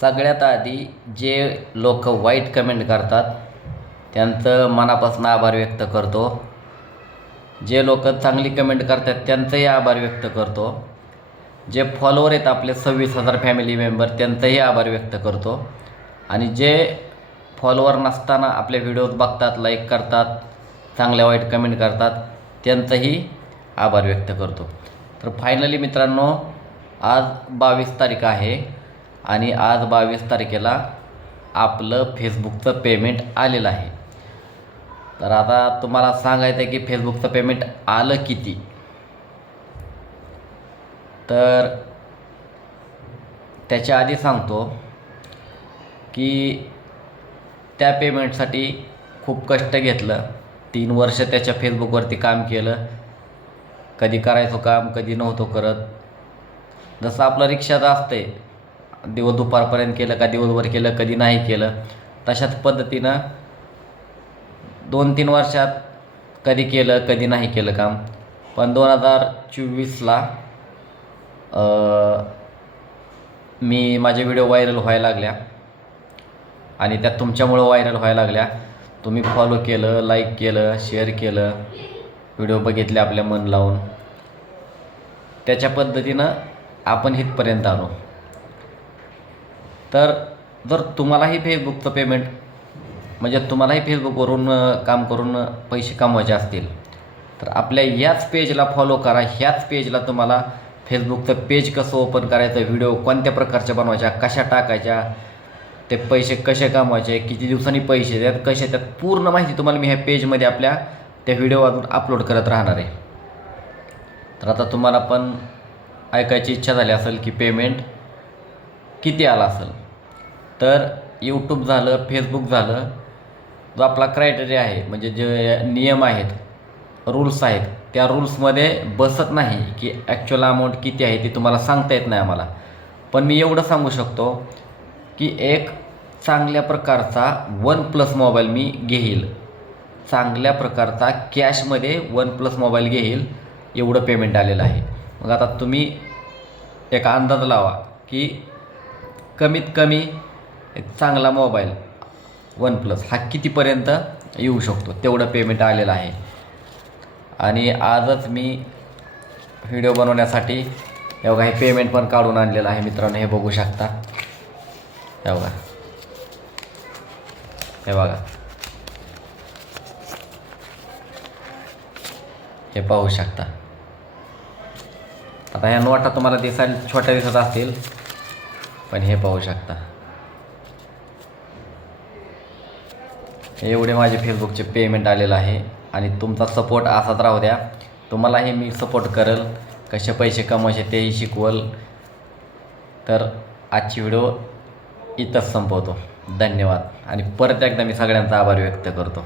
सगळ्यात आधी जे लोक वाईट कमेंट करतात त्यांचं मनापासून आभार व्यक्त करतो. जे लोक चांगली कमेंट करतात त्यांचंही आभार व्यक्त करतो. जे फॉलोवर आहेत आपले 26,000 फॅमिली मेंबर त्यांचंही आभार व्यक्त करतो. आणि जे फॉलोवर नसताना आपले व्हिडिओज बघतात, लाईक करतात, चांगल्या वाईट कमेंट करतात त्यांचंही आभार व्यक्त करतो. तर फायनली मित्रांनो, आज 22 तारीख आहे आणि आज 22 तारखेला आपलं फेसबुकचं पेमेंट आलेलं आहे. तर आता तुम्हाला सांगायचं आहे की फेसबुकचं पेमेंट आलं किती. तर त्याच्या आधी सांगतो की त्या पेमेंटसाठी खूप कष्ट घेतलं. 3 वर्ष त्याच्या फेसबुकवरती काम केलं. कधी करायचो काम, कधी नव्हतो करत. जसं आपलं रिक्षाचं असते, दुपारपर्यंत केलं का दिवसभर केलं, कधी नाही केलं, तशाच पद्धतीनं 2-3 वर्षात कधी केलं कधी नाही केलं काम. पण 2024ला मी माझे व्हिडिओ व्हायरल व्हायला लागल्या आणि त्यात तुमच्यामुळं व्हायरल व्हायला लागल्या. तुम्ही फॉलो केलं, लाईक केलं, शेअर केलं, व्हिडिओ बघितले आपल्या मन लावून. त्याच्या पद्धतीनं आपण इथपर्यंत आलो. तर जर तुम्हालाही फेसबुकचं पेमेंट म्हणजे तुम्हालाही फेसबुकवरून काम करून पैसे कमवायचे असतील तर आपल्या याच पेजला फॉलो करा. ह्याच पेजला तुम्हाला फेसबुकचं पेज कसं ओपन करायचं, व्हिडिओ कोणत्या प्रकारच्या बनवायच्या, कशा टाकायच्या, ते पैसे कसे कमवायचे, किती दिवसांनी पैसे द्यात, कसे त्यात पूर्ण माहिती तुम्हाला मी ह्या पेजमध्ये आपल्या त्या व्हिडिओवरून अपलोड करत राहणार आहे. तर आता तुम्हाला पण ऐकायची इच्छा झाली असेल की पेमेंट किती आला असेल. तर यूट्यूब झालं, फेसबुक झालं, जो आपला क्रायटेरिया आहे म्हणजे जे नियम आहेत, रूल्स आहेत, त्या रूल्समध्ये बसत नाही की ॲक्च्युअल अमाऊंट किती आहे ती तुम्हाला सांगता येत नाही आम्हाला. पण मी एवढं सांगू शकतो की एक चांगल्या प्रकारचा OnePlus मोबाईल मी घेईल, चांगल्या प्रकारचा कॅशमध्ये OnePlus मोबाईल घेईल, एवढं पेमेंट आलेलं आहे. मग आता तुम्ही एक अंदाज लावा की कमीत कमी एक चांगला मोबाईल OnePlus हा कितीपर्यंत येऊ शकतो. तेवढं पेमेंट आलेलं आहे. आणि आजच मी व्हिडिओ बनवण्यासाठी हे बघा हे पेमेंट पण काढून आणलेलं आहे मित्रांनो. हे बघू शकता, हे बघा, हे बघा, हे पाहू शकता. आता ह्या नोटा तुम्हाला दिसायला छोट्या दिसत असतील, पण हे पाहू शकता. एवढे माझे फेसबुकचे पेमेंट आलेलं आहे. आणि तुमचा सपोर्ट असाच राहू द्या. तुम्हालाही मी सपोर्ट करेल, कसे पैसे कमवायचे तेही शिकवल. तर आजची व्हिडिओ इथंच संपवतो. धन्यवाद. आणि परत एकदा मी सगळ्यांचा आभार व्यक्त करतो.